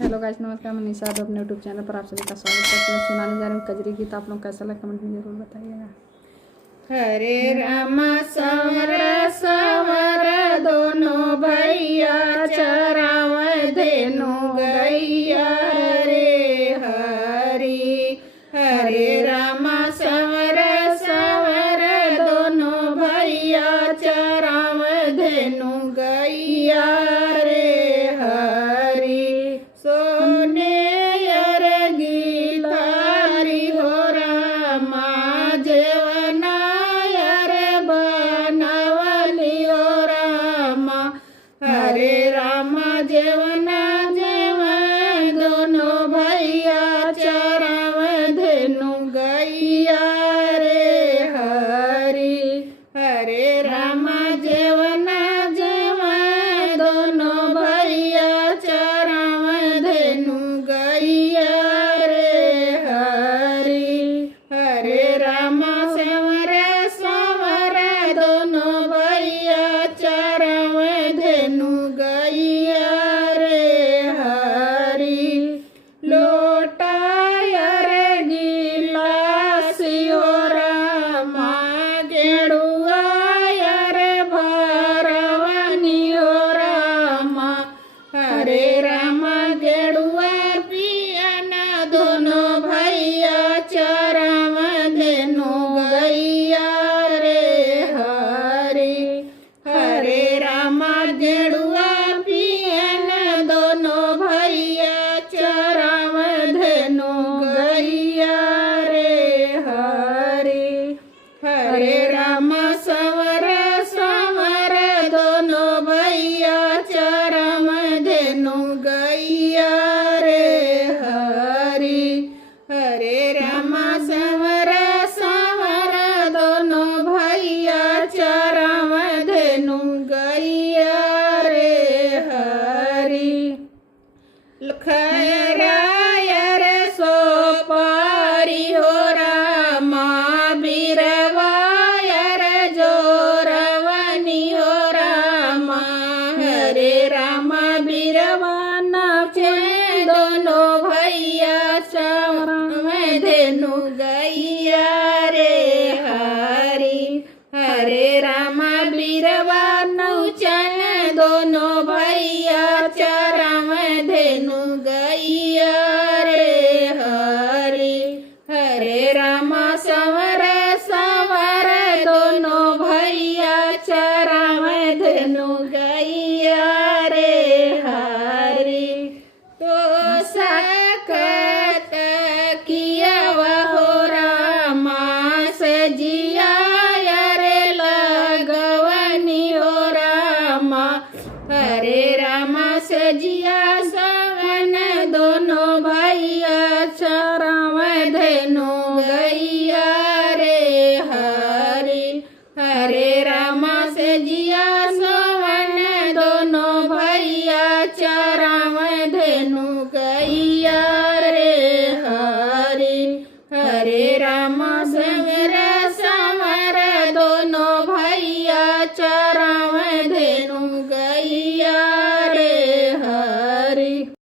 Hello guys, नमस्कार। मैं निशा तो अपने यूट्यूब चैनल पर आप सभी का स्वागत करती हूँ। सुनाने जा रही हूँ कजरी गीत। आप लोग कैसा लगा कमेंट में जरूर बताइएगा। हरे राम संवर संवर दोनों भैया चराव धेनु गैया रे हरि। हरे राम संवर संवर दोनों भैया चराव धेनु गैया रे हरि। सोने यर गीतारी हो रामा जेवना हरे राम जेवना जेवन दोनों भैया चराव धेनु गैया रे हरि। हरे राम जेवना जेवन दोनों भैया चराव धेनु गैया रे हरि। हरे राम संवर संवर दोनों भैया चराव धेनु गैया रे हरि। लोटा यर गिलास हो रामा गेड़ुआ यर भरवनी हो रामा। हरे राम गेड़ुआ पियन दोनों भैया चराव धेनु गैया रे हरि। हरे राम गेड़ुआ पियन दोनों भैया चराव धेनु गैया रे हरि। हरे राम संवर संवर दोनों भैया चराव धेनु गैया रे हरि। हरे राम संवर संवर दोनों भैया चराव धेनु गैया रे हरि। खैरायर सोपारी हो रामा बीरवायर जोरवनी हो रामा। हरे राम बीरवाना चे दोनों भैया चराव धेनु गैया रे हरि। हरे राम बीरवाना चन दोनों भैया चराव धेनु गैया रे हरि। हरे राम संवर संवर दोनों भैया चराव धेनु गैया रे हरि। तो सकत किया हो रामा सजिया यर लगवनी हो रामा। हरे राम सजिया